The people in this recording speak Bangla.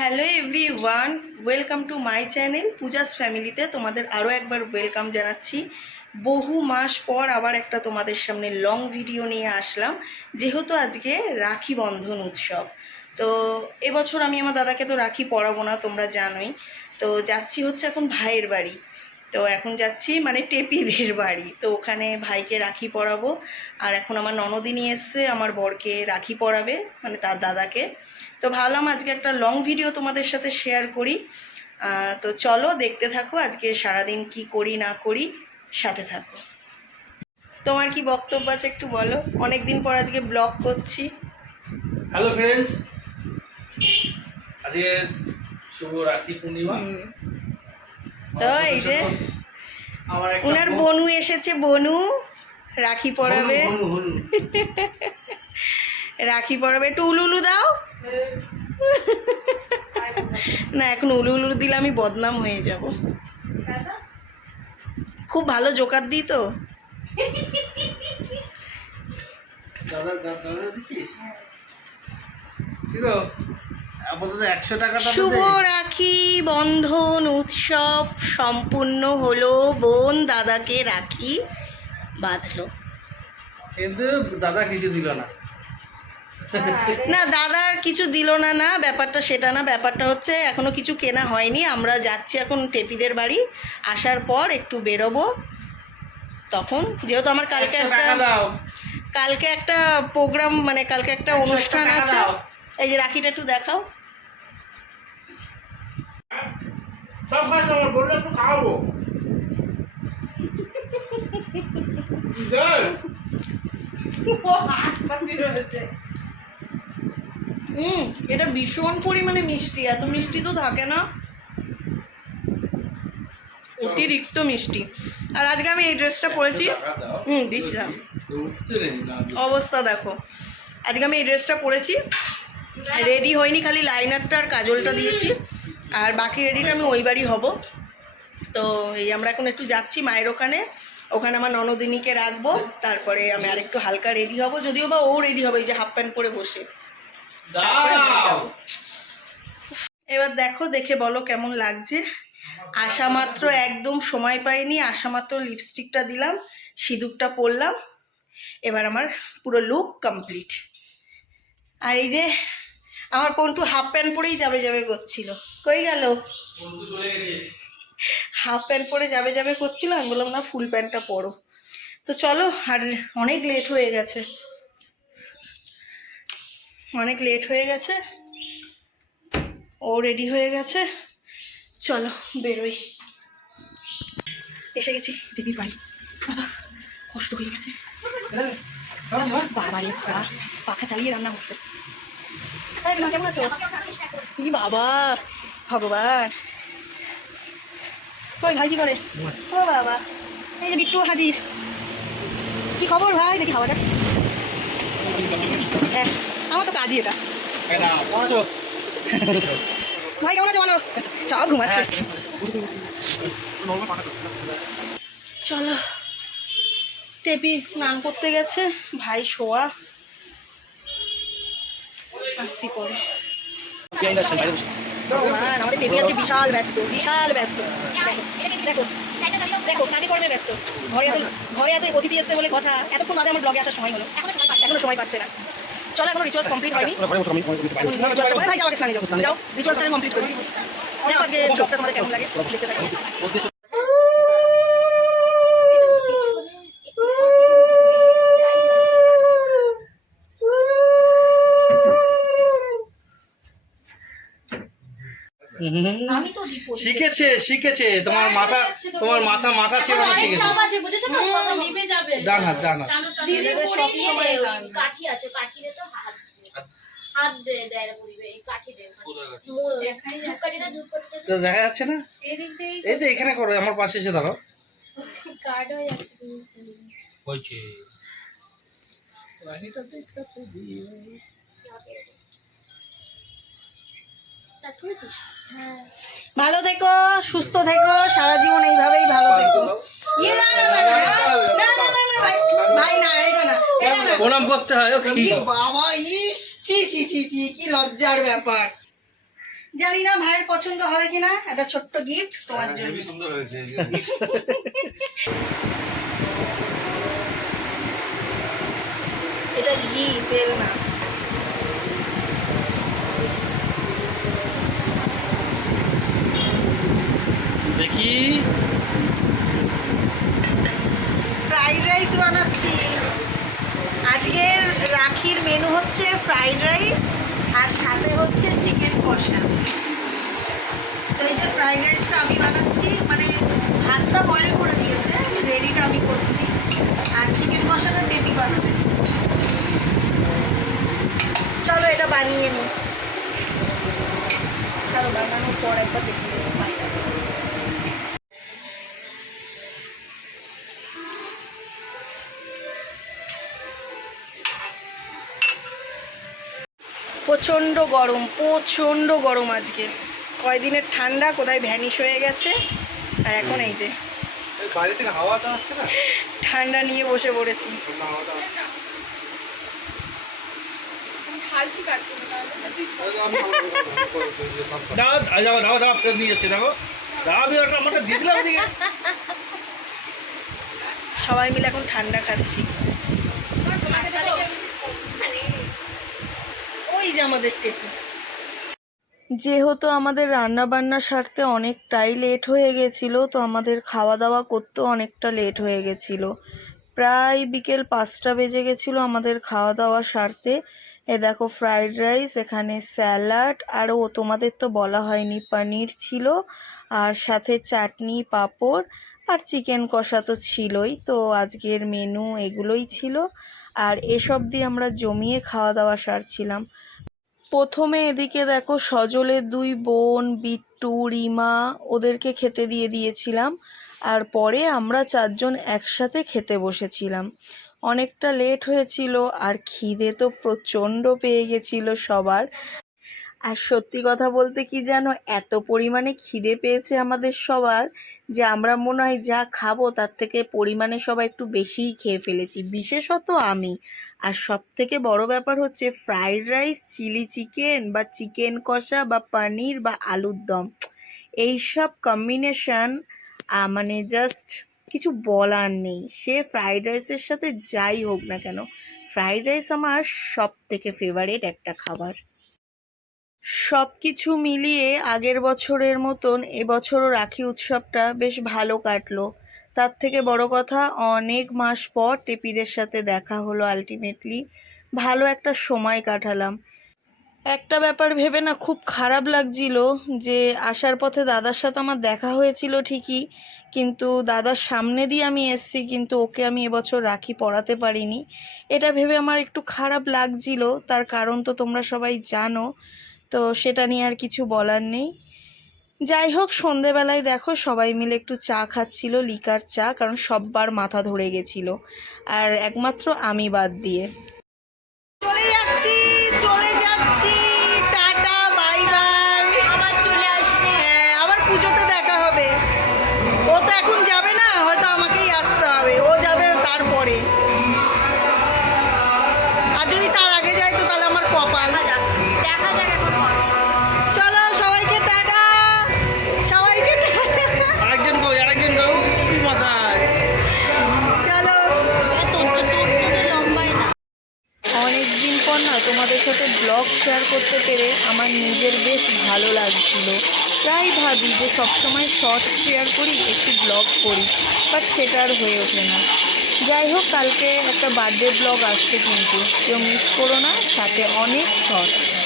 Hello everyone welcome to my channel Puja's ফ্যামিলিতে তোমাদের আরও একবার ওয়েলকাম জানাচ্ছি। বহু মাস পর আবার একটা তোমাদের সামনে লং ভিডিও নিয়ে আসলাম, যেহেতু আজকে রাখি বন্ধন উৎসব। তো এবছর আমি আমার দাদাকে তো রাখি পরাবো না, তোমরা জানোই। তো যাচ্ছি হচ্ছে এখন ভাইয়ের বাড়ি। তো এখন যাচ্ছি মানে টেপিদের বাড়ি। তো ওখানে ভাইকে রাখি পরাবো। আর এখন আমার ননদিনী এসছে, আমার বরকে রাখি পরাবে মানে তার দাদাকে। তো ভাবলাম আজকে একটা লং ভিডিও তোমাদের সাথে শেয়ার করি। তো চলো দেখতে থাকো আজকে সারাদিন কি করি না করি সাথে থাকো। তোমার কি বক্তব্য আছে একটু বলো? অনেক দিন পর আজকে ব্লগ করছি। হ্যালো ফ্রেন্ডস আজকে শুভ রাখি পূর্ণিমা। তো এই যে ওনার বনু এসেছে বনু রাখি পরাবে। রাখি পরাবে একটু উলুলু দাও। না এখন উলু উলু দিলে আমি বদনাম হয়ে যাব। খুব ভালো জোকার দিই তো। শুভ রাখি বন্ধন উৎসব সম্পূর্ণ হলো বোন দাদাকে রাখি বাঁধলো। কিন্তু দাদা কিছু দিল না। না দাদা কিছু দিল না না ব্যাপারটা সেটা না ব্যাপারটা হচ্ছে এখনও কিছু কেনা হয়নি আমরা যাচ্ছি এখন টেপিদের বাড়ি আসার পর একটু বেরোবো তখন যেহেতু আমার কালকে একটা কালকে একটা প্রোগ্রাম মানে কালকে একটা অনুষ্ঠান আছে এই যে রাখিটা একটু দেখাও। খাওয়াবো। হুম, এটা ভীষণ পরিমাণে মিষ্টি, এত মিষ্টি তো থাকে না। অতিরিক্ত মিষ্টি। আর আজকে আমি এই ড্রেসটা পরেছি। হুম, দিচ্ছিলাম। অবস্থা দেখো। আজকে আমি এই ড্রেসটা পরেছি। রেডি হয়নি, খালি লাইনারটা আর কাজলটা দিয়েছি। আর বাকি রেডিটা আমি ওই বাড়ি হব। তো এই আমরা এখন একটু যাচ্ছি মায়ের ওখানে। ওখানে আমার ননদিনীকে রাখব। তারপরে আমি আরেকটু হালকা রেডি হব। যদিও বা ও রেডি হবে, এই যে হাফ প্যান্ট পরে বসে তারপরে আমরা দাও যাব। এবার দেখো, দেখে বলো কেমন লাগছে। আসা মাত্র একদম সময় পাইনি আসা মাত্র লিপস্টিকটা দিলাম, সিঁদুরটা পরলাম। এবার আমার পুরো লুক কমপ্লিট আর এই যে, আমার পন্টু হাফ প্যান্ট পরেই যাবে যাবে করছিল। কই গেল? হাফ প্যান্ট পরে যাবে যাবে করছিল, আমি বললাম, না ফুল প্যান্টটা পরো। তো চলো, আর অনেক লেট হয়ে গেছে। অনেক লেট হয়ে গেছে। ও রেডি হয়ে গেছে। চলো বেরোই। এসে গেছি দিদির বাড়ি। বাবা কষ্ট হয়ে গেছে। বাবা বাবা পাখা চালিয়ে রান্না রিমা, কেমন বাবা ভগবান। কই ভাই কি করে? ও বাবা এই যে বিট্টু হাজির। কি খবর ভাই? দেখি খাওয়াটা হ্যাঁ। আমার তো কাজই এটা। ভাই কেমন আছে বলো? সব ঘুমাচ্ছে। চলো। টেপি স্নান করতে গেছে ভাই শোয়া। আসছি পরে। আমাদের টেপি আজকে বিশাল ব্যস্ত বিশাল ব্যস্ত। দেখো দেখো দেখো কাজে কর্মে ব্যস্ত। ঘরে এত ঘরে এত অতিথি এসছে বলে কথা। এতক্ষণ বাদে আমার ব্লগে আসার সময় হলো। এখনও সময় পাচ্ছে না। চলো এখন রিচুয়ালস কমপ্লিট হয়নি। ভাই যাও আগে স্নানে যাও। যাও রিচুয়ালসটা কমপ্লিট করি। দেখো আজকে চোখটা তোমাদের কেমন লাগে? দেখতে থাকো। শিখেছে শিখেছে। তোমার মাথা তোমার মাথা মাথা চেপানো শিখেছে। ডান হাত দেখা যাচ্ছে না? এই তো এখানে করো আমার পাশে এসে দাঁড়াও। হয়েছে। ভালো থেকো সুস্থ থেকো সারা জীবন এইভাবেই ভালো থেকো ভাইয়ের পছন্দ কিনা একটা ছোট্ট গিফট তোমার জন্য এটা ঘি তেল না হচ্ছে ফ্রাইড রাইস আর সাথে হচ্ছে চিকেন কষা তো এই যে ফ্রাইড রাইসটা আমি বানাচ্ছি মানে ভাতটা বয়েল করে দিয়েছে রেডিটা আমি করছি। আর চিকেন কষাটা বেবি বানাবে। চলো এটা বানিয়ে নিই চলো বানানোর পর একবার দেখে প্রচণ্ড গরম প্রচণ্ড গরম আজকে। কয়দিনের ঠান্ডা কোথায় ভ্যানিশ হয়ে গেছে? আর এখন এই যে। এই বাইরে থেকে হাওয়াটা আসছে না? ঠান্ডা নিয়ে বসে পড়েছি। সবাই মিলে এখন ঠান্ডা কাটতে দাও দাও দাও দাও ফেরত নিয়ে যাচ্ছে দেখো দাও আমি একটা আমারটা দিয়ে দিলাম এদিকে সবাই মিলে এখন ঠান্ডা খাচ্ছি ওই যে আমাদের টেপি। যেহেতু আমাদের রান্না বান্না সারতে অনেকটাই লেট হয়ে গেছিল, তো আমাদের খাওয়া দাওয়া করতেও অনেকটা লেট হয়ে গেছিল। প্রায় বিকেল পাঁচটা বেজে গেছিল আমাদের খাওয়া দাওয়া সারতে। এ দেখো ফ্রাইড রাইস, এখানে স্যালাড, আর ও তোমাদের তো বলা হয়নি, পনির ছিল, আর সাথে চাটনি, পাঁপড়, আর চিকেন কষা তো ছিলই, তো আজকের মেনু এগুলোই ছিল। আর এসব দিয়ে আমরা জমিয়ে খাওয়া দাওয়া সারছিলাম। প্রথমে এদিকে দেখো সজলের দুই বোন, বিট্টু, রিমা ওদেরকে খেতে দিয়ে দিয়েছিলাম। আর পরে আমরা চারজন একসাথে খেতে বসেছিলাম। অনেকটা লেট হয়েছিল আর খিদে তো প্রচণ্ড পেয়ে গেছিল সবার। আর সত্যি কথা বলতে কি জানো, এত পরিমাণে খিদে পেয়েছে আমাদের সবার যে আমরা মনে হয় যা খাব তার থেকে পরিমাণে সবাই একটু বেশিই খেয়ে ফেলেছি। বিশেষত আমি। আর সব থেকে বড় ব্যাপার হচ্ছে ফ্রাইড রাইস, চিলি চিকেন বা চিকেন কষা বা পনির বা আলুর দম। এইসব কম্বিনেশন মানে জাস্ট কিছু বলার নেই। সে ফ্রাইড রাইসের সাথে যাই হোক না কেন, ফ্রাইড রাইস আমার সব থেকে ফেভারিট একটা খাবার। সব কিছু মিলিয়ে আগের বছরের মতন এবছরও রাখি উৎসবটা বেশ ভালো কাটলো। তার থেকে বড় কথা, অনেক মাস পর টেপিদের সাথে দেখা হলো আলটিমেটলি ভালো একটা সময় কাটালাম। একটা ব্যাপার ভেবে না খুব খারাপ লাগছিল যে আসার পথে দাদার সাথে আমার দেখা হয়েছিল ঠিকই, কিন্তু দাদার সামনে দিয়ে আমি এসছি, কিন্তু ওকে আমি এবছর রাখি পড়াতে পারিনি। এটা ভেবে আমার একটু খারাপ লাগছিল। তার কারণ তো তোমরা সবাই জানো। তো সেটা নিয়ে আর কিছু বলার নেই। যাই হোক সন্ধেবেলায় দেখো সবাই মিলে একটু চা খাচ্ছিল লিকার চা কারণ সববার মাথা ধরে গেছিল। আর একমাত্র আমি বাদ দিয়ে। চলে যাচ্ছি চলে যাচ্ছি। টাটা বাই বাই। আবার চলে আসবে। হ্যাঁ আবার পুজোতে দেখা হবে। ও তো এখন যাবে না হয়তো আমাকেই আসতে হবে। ও যদি তার আগে যায় তো তাহলে আমার কপাল। দেখা যাক এখন চলো সবাইকে টাটা। সবাইকে আরেকজন গো আরেকজন গো কি মাথায় চলো। অনেক দিন পর না তোমাদের সাথে ব্লগ শেয়ার করতে পেরে আমার নিজের বেশ ভালো লাগছিল। প্রায় ভাবি যে সবসময় শর্টস শেয়ার করি একটু ব্লগ করি বাট সেটা আর হয়ে ওঠে না। যাই হোক, কালকে একটা বার্থডে ব্লগ আসছে কিন্তু। কেউ মিস করো না, সাথে অনেক শর্টস